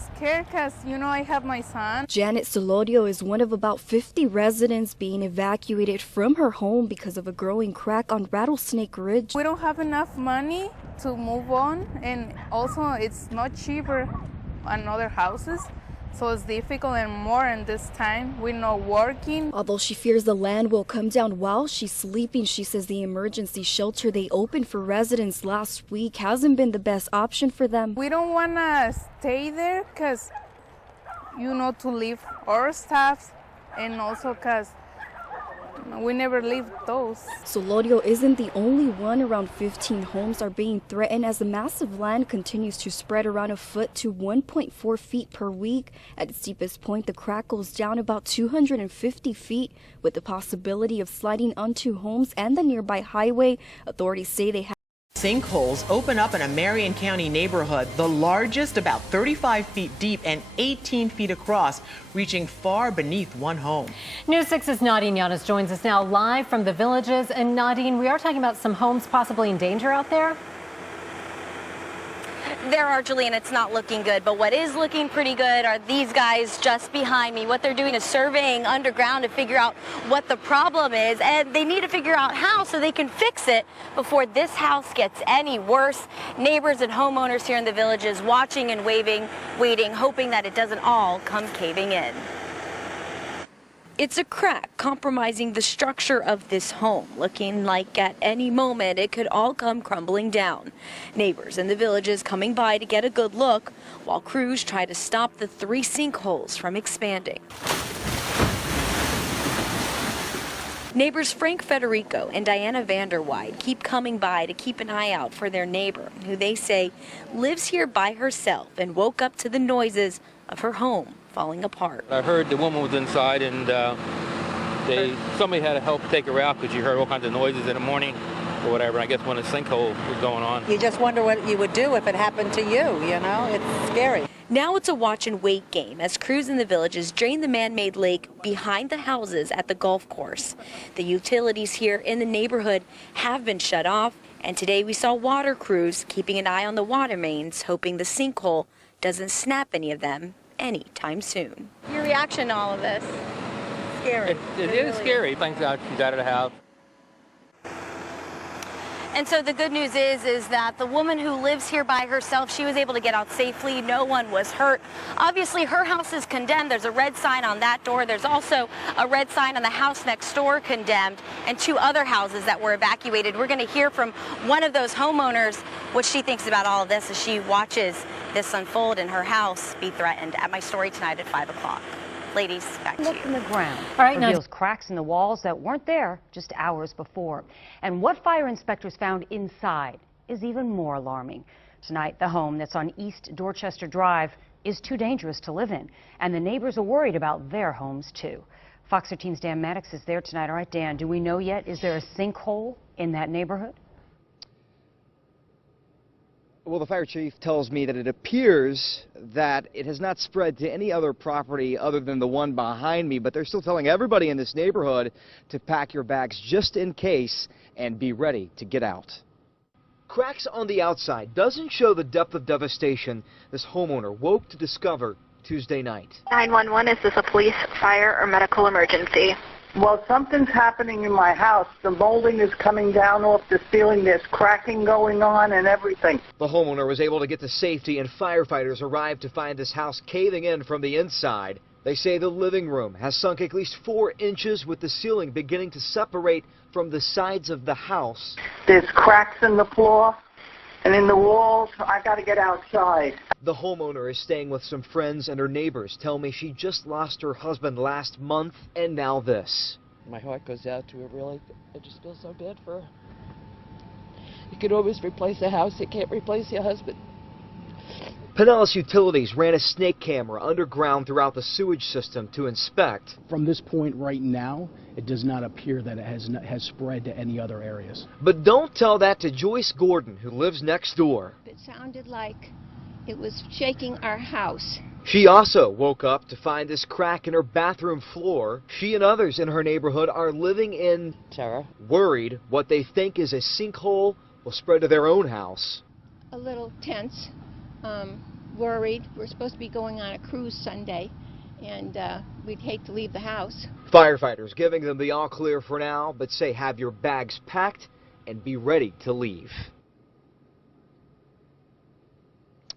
scared because, I have my son. Janet Solorio is one of about 50 residents being evacuated from her home because of a growing crack on Rattlesnake Ridge. We don't have enough money to move on, and also it's not cheaper on other houses. So it's difficult and more in this time. We're not working. Although she fears the land will come down while she's sleeping, she says the emergency shelter they opened for residents last week hasn't been the best option for them. We don't want to stay there because, to leave our stuff, and also because we never leave those. Solorio isn't the only one. Around 15 homes are being threatened as the massive land continues to spread around a foot to 1.4 feet per week. At its deepest point, the crack goes down about 250 feet, with the possibility of sliding onto homes and the nearby highway. Authorities say they have sinkholes open up in a Marion County neighborhood, the largest about 35 feet deep and 18 feet across, reaching far beneath one home. News 6's Nadine Yanis joins us now live from the Villages. And Nadine, we are talking about some homes possibly in danger out there. There are, Julian, it's not looking good, but what is looking pretty good are these guys just behind me. What they're doing is surveying underground to figure out what the problem is, and they need to figure out how so they can fix it before this house gets any worse. Neighbors and homeowners here in the Villages watching and waiting, hoping that it doesn't all come caving in. It's a crack compromising the structure of this home, looking like at any moment it could all come crumbling down. Neighbors in the Villages coming by to get a good look, while crews try to stop the 3 sinkholes from expanding. Neighbors Frank Federico and Diana Vanderweide keep coming by to keep an eye out for their neighbor, who they say lives here by herself and woke up to the noises of her home falling apart. I heard the woman was inside, and somebody had to help take her out because you heard all kinds of noises in the morning or whatever. I guess when a sinkhole was going on. You just wonder what you would do if it happened to you, It's scary. Now it's a watch and wait game as crews in the Villages drain the man-made lake behind the houses at the golf course. The utilities here in the neighborhood have been shut off, and today we saw water crews keeping an eye on the water mains, hoping the sinkhole doesn't snap any of them anytime soon. Your reaction to all of this? Scary. It is scary. Things out she's out of the house. And so the good news is that the woman who lives here by herself, she was able to get out safely. No one was hurt. Obviously, her house is condemned. There's a red sign on that door. There's also a red sign on the house next door condemned, and 2 other houses that were evacuated. We're going to hear from one of those homeowners what she thinks about all of this as she watches this unfold and her house be threatened at my story tonight at 5 o'clock. Ladies, back to you. Look in the ground. All right, reveals cracks in the walls that weren't there just hours before. And what fire inspectors found inside is even more alarming. Tonight, the home that's on East Dorchester Drive is too dangerous to live in, and the neighbors are worried about their homes too. Fox 13's Dan Maddox is there tonight. All right, Dan, do we know yet? Is there a sinkhole in that neighborhood? Well, the fire chief tells me that it appears that it has not spread to any other property other than the one behind me, but they're still telling everybody in this neighborhood to pack your bags just in case and be ready to get out. Cracks on the outside doesn't show the depth of devastation this homeowner woke to discover Tuesday night. 911, is this a police, fire, or medical emergency? Well, something's happening in my house. The molding is coming down off the ceiling. There's cracking going on and everything. The homeowner was able to get to safety, and firefighters arrived to find this house caving in from the inside. They say the living room has sunk at least 4 inches, with the ceiling beginning to separate from the sides of the house. There's cracks in the floor and in the walls. I got to get outside. The homeowner is staying with some friends, and her neighbors tell me she just lost her husband last month, and now this. My heart goes out to her, really. I just feel so bad for her. You can always replace a house, you can't replace your husband. Pinellas Utilities ran a snake camera underground throughout the sewage system to inspect. From this point right now, it does not appear that it has spread to any other areas. But don't tell that to Joyce Gordon, who lives next door. It sounded like it was shaking our house. She also woke up to find this crack in her bathroom floor. She and others in her neighborhood are living in terror, worried what they think is a sinkhole will spread to their own house. A little tense. worried. We're supposed to be going on a cruise Sunday, and we'd hate to leave the house. Firefighters giving them the all clear for now, but say have your bags packed and be ready to leave.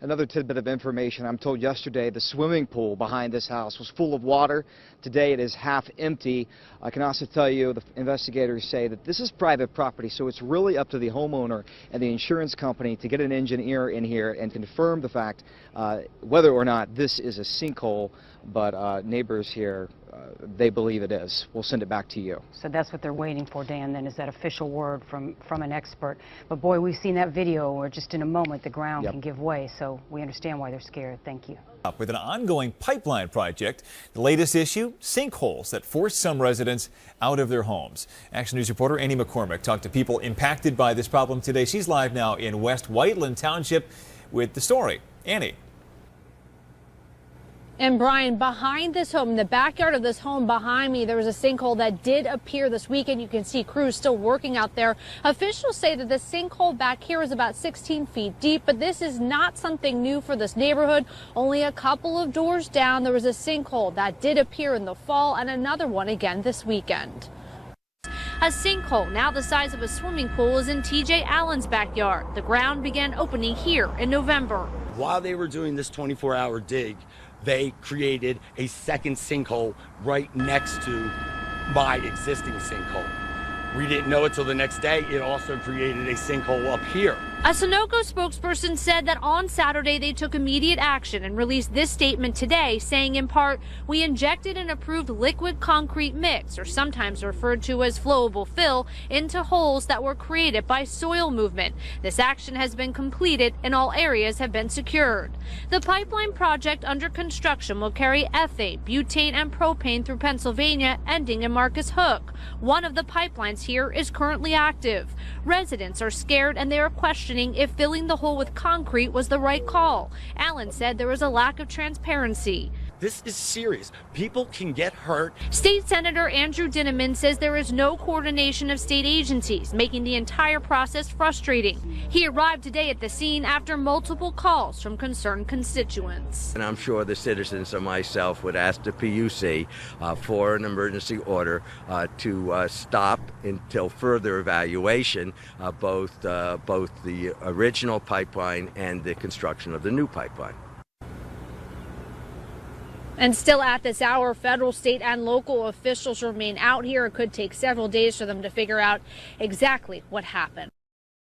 Another tidbit of information, I'm told yesterday the swimming pool behind this house was full of water. Today it is half empty. I can also tell you the investigators say that this is private property, so it's really up to the homeowner and the insurance company to get an engineer in here and confirm the fact whether or not this is a sinkhole, but neighbors here, they believe it is. We'll send it back to you. So that's what they're waiting for, Dan, then, is that official word from an expert. But boy, we've seen that video where just in a moment the ground can give way, so we understand why they're scared. Thank you. With an ongoing pipeline project, the latest issue, sinkholes that forced some residents out of their homes. Action News reporter Annie McCormick talked to people impacted by this problem today. She's live now in West Whiteland Township with the story. Annie. And Brian, behind this home, in the backyard of this home behind me, there was a sinkhole that did appear this weekend. You can see crews still working out there. Officials say that the sinkhole back here is about 16 feet deep, but this is not something new for this neighborhood. Only a couple of doors down, there was a sinkhole that did appear in the fall and another one again this weekend. A sinkhole, now the size of a swimming pool, is in TJ Allen's backyard. The ground began opening here in November. While they were doing this 24-hour dig, they created a second sinkhole right next to my existing sinkhole. We didn't know it till the next day. It also created a sinkhole up here. A Sunoco spokesperson said that on Saturday they took immediate action and released this statement today, saying in part, "We injected an approved liquid concrete mix, or sometimes referred to as flowable fill, into holes that were created by soil movement. This action has been completed and all areas have been secured." The pipeline project under construction will carry ethane, butane, and propane through Pennsylvania, ending in Marcus Hook. One of the pipelines here is currently active. Residents are scared and they are questioning if filling the hole with concrete was the right call. Allen said there was a lack of transparency. This is serious. People can get hurt. State Senator Andrew Dinniman says there is no coordination of state agencies, making the entire process frustrating. He arrived today at the scene after multiple calls from concerned constituents. And I'm sure the citizens and myself would ask the PUC for an emergency order to stop until further evaluation both the original pipeline and the construction of the new pipeline. And still at this hour, federal, state, and local officials remain out here. It could take several days for them to figure out exactly what happened.